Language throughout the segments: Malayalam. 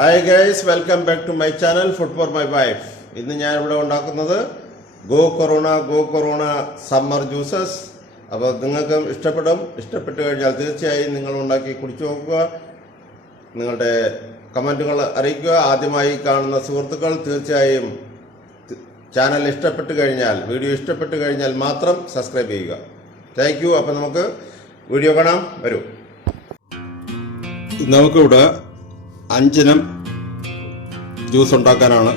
Hi guys, welcome back to my channel food for my wife. ഇന്ന് ഞാൻ ഇവിടെ ഉണ്ടാക്കുന്നത് ഗോ കൊറോണ സമ്മർ ജ്യൂസസ്. അപ്പോൾ നിങ്ങൾക്കും ഇഷ്ടപ്പെട്ട് കഴിഞ്ഞാൽ തീർച്ചയായും നിങ്ങൾ ഉണ്ടാക്കി കുടിച്ചു നോക്കുക. നിങ്ങളുടെ കമൻറ്റുകൾ അറിയിക്കുക. ആദ്യമായി കാണുന്ന സുഹൃത്തുക്കൾ തീർച്ചയായും ചാനൽ വീഡിയോ ഇഷ്ടപ്പെട്ട് കഴിഞ്ഞാൽ മാത്രം സബ്സ്ക്രൈബ് ചെയ്യുക. Thank you. അപ്പോൾ നമുക്ക് വീഡിയോ കാണാം. വരൂ. നമുക്കിവിടെ 5 ഇനം ജ്യൂസ് ഉണ്ടാക്കാനാണ്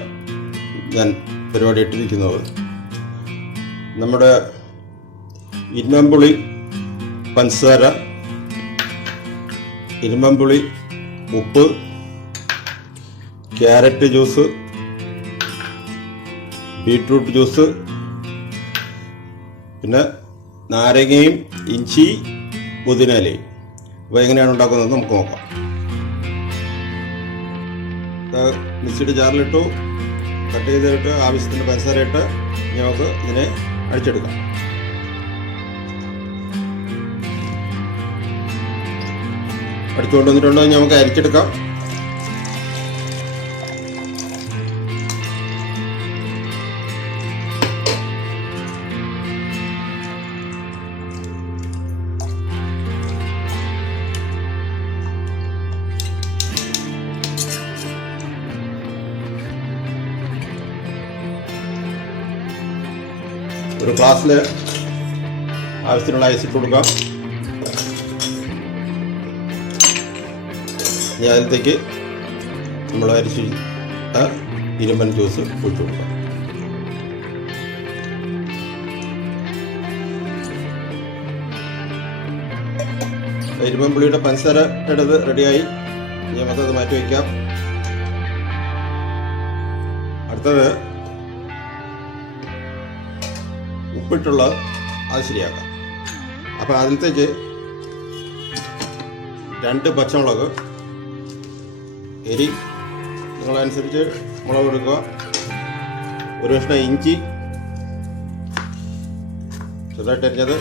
ഞാൻ പരിപാടി ഇട്ടിരിക്കുന്നത്. നമ്മുടെ ഇരുമ്പുളി പഞ്ചസാര, ഇരുമ്പുളി ഉപ്പ്, ക്യാരറ്റ് ജ്യൂസ്, ബീട്രൂട്ട് ജ്യൂസ്, പിന്നെ നാരങ്ങയും ഇഞ്ചി പുതിനയിലയും. അപ്പോൾ എങ്ങനെയാണ് ഉണ്ടാക്കുന്നത് നമുക്ക് നോക്കാം. മിക്സിയുടെ ജാറിലിട്ടു, കട്ട് ചെയ്തിട്ട് ആവശ്യത്തിന് പഞ്ചസാര ഇട്ട് നമുക്ക് ഇതിനെ അടിച്ചെടുക്കാം. അടിച്ചു കൊണ്ടുവന്നിട്ടുണ്ടോ നമുക്ക് അരിച്ചെടുക്കാം. ഒരു ഗ്ലാസ്സിൽ ആവശ്യത്തിനുള്ള ഐസ് ഇട്ട് കൊടുക്കാം. ഇനി അതിലത്തേക്ക് നമ്മൾ അരിച്ച് ഇരുമ്പൻ ജ്യൂസ് ഒഴിച്ചു കൊടുക്കാം. ഇരുമ്പുളിയുടെ പഞ്ചസാര ഇട്ടത് റെഡിയായി. ഇനി നമുക്കത് മാറ്റി വയ്ക്കാം. അടുത്തത് ഉപ്പിട്ടുള്ളത് അത് ശരിയാക്കാം. അപ്പോൾ അതിലത്തേക്ക് 2 പച്ചമുളക്, എരി നിങ്ങളനുസരിച്ച് മുളക് എടുക്കുക, ഒരു കഷ്ണം ഇഞ്ചി ചെറുതായിട്ട് അരിഞ്ഞത്,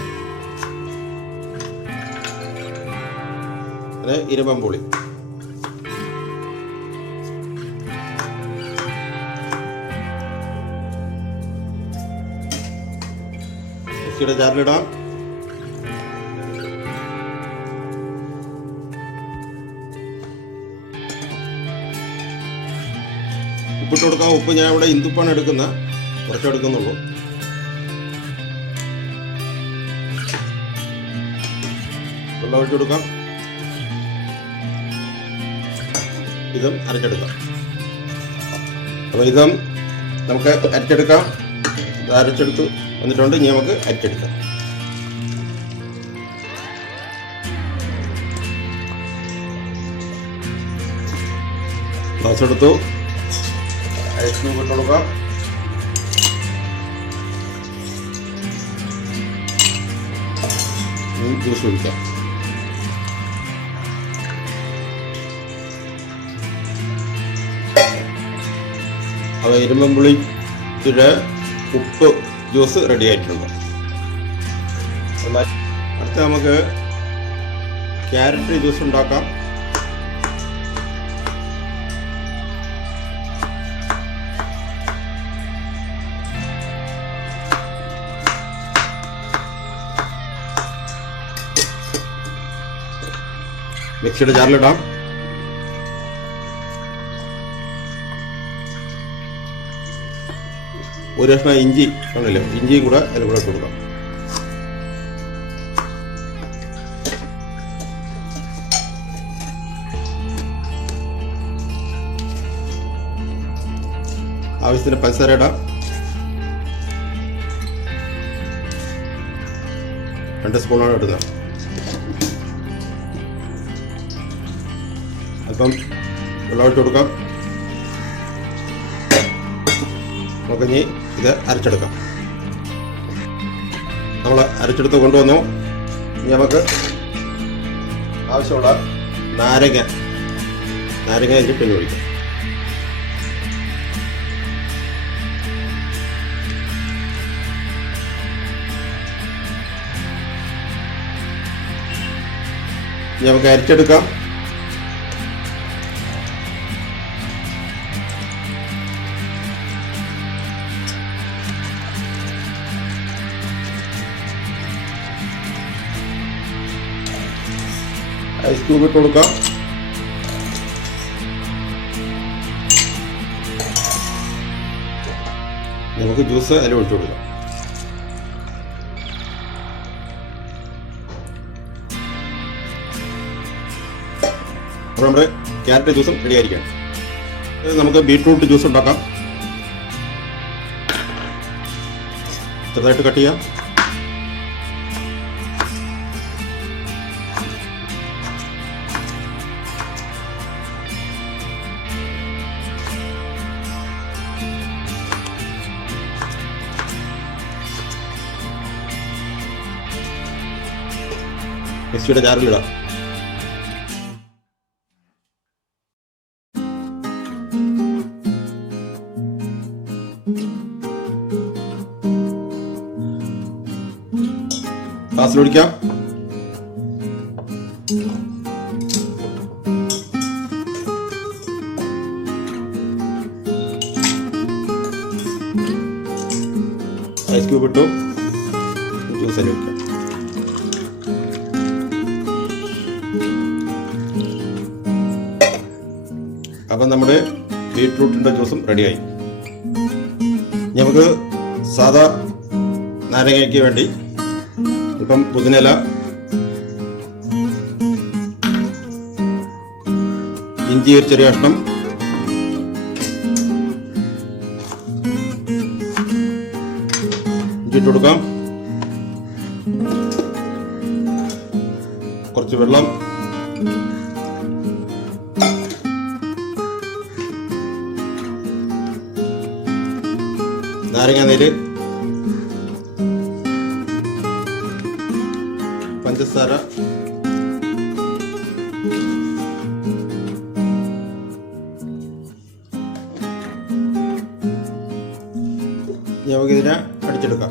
പിന്നെ ഇരുമ്പുളി. മിക്സിയുടെ ജാറിലിടാം. ഉപ്പിട്ട് കൊടുക്കാം. ഉപ്പ് ഞാൻ ഇവിടെ ഇന്ദുപ്പാണ് എടുക്കുന്നത്, കുറച്ച് എടുക്കുന്നുള്ളൂ. വെള്ളം ഒഴിച്ചു കൊടുക്കാം. ഇതും അരച്ചെടുക്കാം. അപ്പോൾ ഇതും നമുക്ക് അരച്ചെടുക്കാം. ഇത് അരച്ചെടുത്തു വന്നിട്ടുണ്ട്. ഇനി നമുക്ക് അരച്ചെടുക്കാം. ഗ്ലാസ് എടുത്തു, ഐസ് ക്യൂബ് ഇട്ട് കൊടുക്കാം. ജ്യൂസ് ഒഴിക്കാം. അത് ഇരുമ്പുളിയുടെ ഉപ്പ് ജ്യൂസ് റെഡി ആയിട്ടുണ്ട്. അടുത്ത നമുക്ക് ക്യാരറ്റ് ജ്യൂസ് ഉണ്ടാക്കാം. മിക്സിയുടെ ജാറിലിടാം. ഒരു കഷ്ണം ഇഞ്ചി ആണല്ലോ, ഇഞ്ചിയും കൂടെ അതിൽ കൂടെ കൊടുക്കാം. ആവശ്യത്തിന് പഞ്ചസാര ഇടാം. 2 സ്പൂണാണ് ഇടുന്നത്. അല്പം വെള്ളം ഒഴിച്ച് കൊടുക്കാം. നമുക്കിനി ഇത് അരച്ചെടുക്കാം. നമ്മൾ അരച്ചെടുത്ത് കൊണ്ടുവന്നു. ഇനി നമുക്ക് ആവശ്യമുള്ള നാരങ്ങ അതിൽ പിന്നെ ഒഴിക്കാം. ഇനി നമുക്ക് അരച്ചെടുക്കാം. ഐസ് ക്യൂബ് ഇട്ട് കൊടുക്കാം. നമുക്ക് ജ്യൂസ് അതിൽ ഒഴിച്ചു കൊടുക്കാം. അപ്പോൾ നമ്മുടെ ക്യാരറ്റ് ജ്യൂസും റെഡി ആയിരിക്കണം. നമുക്ക് ബീട്രൂട്ട് ജ്യൂസ് ഉണ്ടാക്കാം. ചെറുതായിട്ട് കട്ട് ചെയ്യാം. മിക്സിയുടെ ജാറിലിടാം. ഗ്ലാസ്സിലൊഴിക്കാം. ഐസ് ക്യൂബ് ഇട്ടു. ജ്യൂസ് അതിൽ ഒഴിക്കാം. അപ്പം നമ്മുടെ ബീട്രൂട്ടിൻ്റെ ജ്യൂസും റെഡിയായി. നമുക്ക് സാധാ നാരങ്ങയ്ക്ക് വേണ്ടി ഇപ്പം പുതിനയില, ഇഞ്ചി ഒരു ചെറിയ കഷ്ണം, ഇഞ്ചി ഇട്ട് കൊടുക്കാം. കുറച്ച് വെള്ളം, നാരങ്ങ നീര്, പഞ്ചസാര, നമുക്കിതിനെ അടിച്ചെടുക്കാം.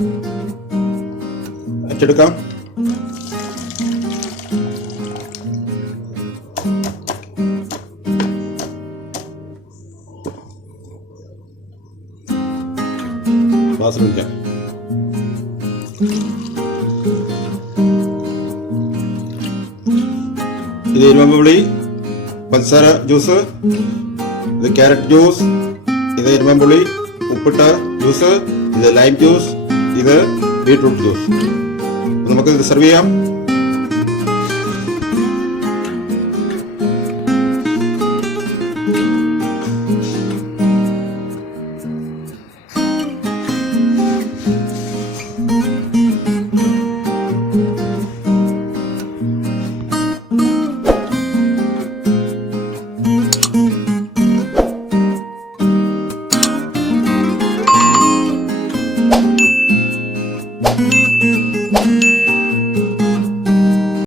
ഗ്ലാസ്സിൽ ഒഴിക്കാം. ഇത് ഇരുമ്പുളി പഞ്ചസാര ജ്യൂസ്, ഇത് ക്യാരറ്റ് ജ്യൂസ്, ഇത് ഇരുമ്പുളി ഉപ്പിട്ട ജ്യൂസ്, ഇത് ലൈം ജ്യൂസ്, ഇത് ബീട്രൂട്ട് ജ്യൂസ്. നമുക്ക് ഇത് സെർവ് ചെയ്യാം.